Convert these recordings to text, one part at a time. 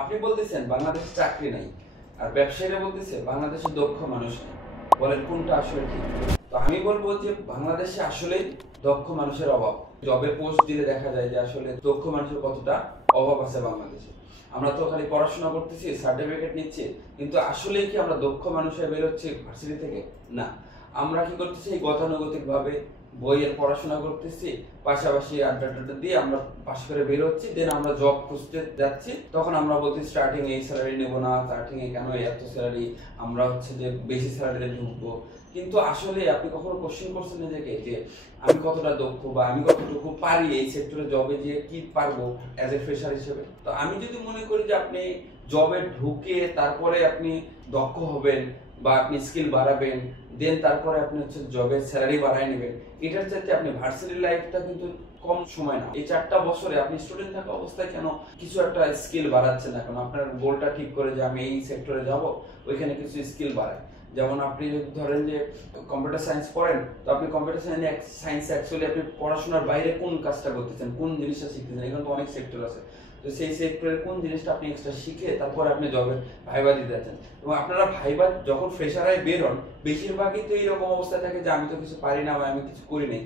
আপনি বলতেছেন বাংলাদেশে চাকরি নাই, আর ব্যবসায়ীরা বলতেছে বাংলাদেশে দক্ষ মানুষ নেই। বলেন কোনটা আসলে ঠিক? তো আমি বলবো যে বাংলাদেশে আসলে দক্ষ মানুষের অভাব। জবের পোস্ট দিলে দেখা যায় যে আসলে দক্ষ মানুষের কতটা অভাব আছে বাংলাদেশে। আমরা তো খালি পড়াশোনা করতেছি, সার্টিফিকেট নিচ্ছি, কিন্তু আসলে কি আমরা দক্ষ মানুষের বেরোচ্ছি ভার্সিটি থেকে? না, আমরা কি করতেছি গতানুগতিক ভাবে বইয়ের পড়াশোনা করতেছি, পাশাপাশি আড্ডা টাড্ডা দিয়ে আমরা পাশ করে বের হচ্ছি, দেন আমরা জব খুঁজতে যাচ্ছি, তখন আমরা বলছি স্টার্টিং এই স্যালারি নেবো না, স্টার্টিং এ কেন এত স্যালারি, আমরা হচ্ছে যে বেশি স্যালারিতে ঢুকবো। কিন্তু আসলে আপনি কখনো কোশ্চেন করছেন নিজেকে যে আমি কতটা দক্ষ বা আমি কতটুকু পারি এই সেক্টরে জবে যে কি পারবো অ্যাজ এ ফ্রেশার হিসেবে? তো আমি যদি মনে করি যে আপনি জবে ঢুকে তারপরে আপনি দক্ষ হবেন বা আপনি স্কিল বাড়াবেন, দেন তারপরে আপনি হচ্ছে জবের স্যালারি বাড়ায় নেবেন, এটার চাইতে আপনি ভার্সিটি লাইফটা কিন্তু কম সময় না। এই 4টা বছরে আপনি স্টুডেন্ট থাকা অবস্থায় কেন কিছু একটা স্কিল বাড়াচ্ছেন না? কেন আপনার গোলটা ঠিক করে যে আমি এই সেক্টরে যাব, ওইখানে কিছু স্কিল বাড়ায়। যেমন আপনি যদি ধরেন যে কম্পিউটার সায়েন্স পড়েন, তো আপনি কম্পিউটার সায়েন্স অ্যাকচুয়ালি আপনি পড়াশোনার বাইরে কোন কাজটা করতেছেন, কোন জিনিসটা শিখতেছেন, এখানে তো অনেক সেক্টর আছে। তো সেই সেক্টরের কোন জিনিসটা আপনি এক্সট্রা শিখে তারপরে আপনি জবের ভাইবা দিতে যাচ্ছেন। এবং আপনারা ভাইবা যখন ফ্রেশারায় বের হন, বেশিরভাগই তো এইরকম অবস্থায় থাকে যে আমি তো কিছু পারি না বা আমি কিছু করি নাই।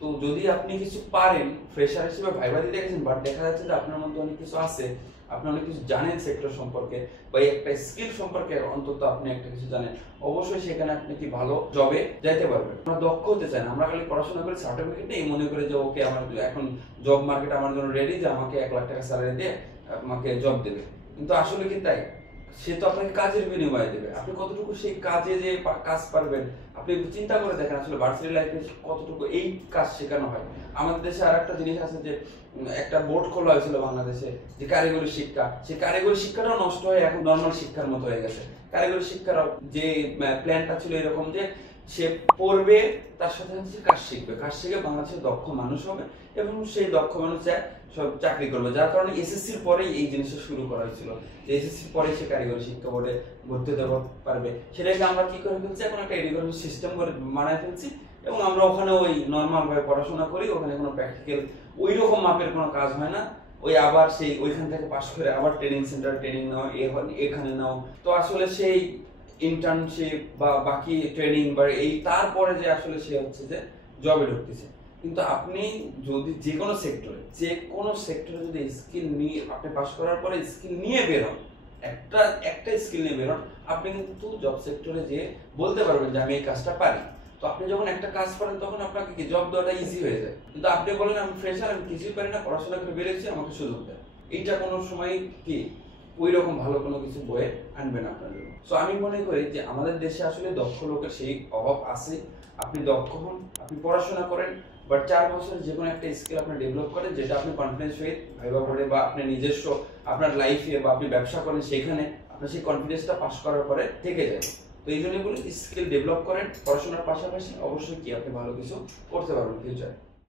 তো যদি আপনি কিছু পারেন, ফ্রেশার হিসেবে ভাইবা দিতে গেছেন, বাট দেখা যাচ্ছে যে আপনার মধ্যে অনেক কিছু আছে, আপনি অনেক কিছু জানেন সেক্টর সম্পর্কে বা একটা স্কিল সম্পর্কে অন্তত আপনি একটা কিছু জানেন, অবশ্যই সেখানে আপনি কি ভালো জবে যাইতে পারবেন। আমরা দক্ষ হতে চাই না, আমরা খালি পড়াশোনা করে সার্টিফিকেট নিয়ে মনে করি যে ওকে আমার এখন জব মার্কেট আমার জন্য রেডি, যে আমাকে 1 লাখ টাকা স্যালারি দিয়ে আমাকে জব দেবে। কিন্তু আসলে কি তাই? সে তো আপনাকে কাজের বিনিময়ে দেবে, আপনি কতটুকু সেই কাজে যে কাজ পারবেন আপনি চিন্তা করে দেখেন আসলে ভার্সিটি লাইফে কতটুকু এই কাজ শেখানো হয়। আমাদের দেশে আর একটা জিনিস আছে যে একটা বোর্ড খোলা হয়েছিল বাংলাদেশে, যে কারিগরি শিক্ষা, সেই কারিগরি শিক্ষাটাও নষ্ট হয়ে এখন নর্মাল শিক্ষার মতো হয়ে গেছে। কারিগরি শিক্ষার যে প্ল্যানটা ছিল এরকম যে সে পড়বে, তার সাথে সাথে কাজ শিখবে, কাজ শিখে বাংলাদেশের দক্ষ মানুষ হবে এবং সেই দক্ষ মানুষ যায় সব চাকরি করবে। যার কারণে এসএসসির পরেই এই জিনিসটা শুরু করা হয়েছিল, যে এসএসসির পরে সে কারিগরি শিক্ষা বোর্ডে ভর্তি হতে পারবে। সেটাকে আমরা কি করে ফেলছি, এখন একটা এডুকেশন সিস্টেম করে বানায় ফেলছি এবং আমরা ওখানে ওই নর্মাল ভাবে পড়াশোনা করি, ওখানে কোনো প্র্যাকটিক্যাল ওই রকম মাপের কোনো কাজ হয় না। ওই আবার সেই ওইখান থেকে পাশ করে আবার ট্রেনিং সেন্টার ট্রেনিং নাও, এখানে নাও, তো আসলে সেই ইন্টার্নশিপ বা বাকি ট্রেনিং বা এই তারপরে যে আসলে সে হচ্ছে যে জবে ঢুকতেছে। কিন্তু আপনি যদি যে কোনো সেক্টরে যদি স্কিল নিয়ে আপনি পাস করার পরে স্কিল নিয়ে বের হন, একটা স্কিল নিয়ে বের হন, আপনি কিন্তু জব সেক্টরে যে বলতে পারবেন যে আমি এই কাজটা পারি। তো আপনি যখন একটা কাজ পারেন তখন আপনাকে কি জব দেওয়াটা ইজি হয়ে যায়। কিন্তু আপনি বলেন আমি ফ্রেশার, আমি কিছুই পারি না, পড়াশোনা করে বেরিয়েছি, আমাকে সুযোগ দেয়, এইটা কোনো সময় কি ওই রকম ভালো কোনো কিছু বয়ে আনবে না আপনার জন্য। সো আমি মনে করি যে আমাদের দেশে আসলে দক্ষ লোকের সেই অভাব আছে। আপনি দক্ষ হন, আপনি পড়াশোনা করেন, বাট 4 বছর যে কোনো একটা স্কিল আপনি ডেভেলপ করেন, যেটা আপনি কনফিডেন্স উইথ ভাইবা পড়ে বা আপনি নিজস্ব আপনার লাইফে বা আপনি ব্যবসা করেন, সেখানে আপনার সেই কনফিডেন্সটা পাস করার পরে থেকে যায়। তো এই জন্যই বলি স্কিল ডেভেলপ করেন পড়াশোনার পাশাপাশি, অবশ্যই কি আপনি ভালো কিছু করতে পারবেন ফিউচারে।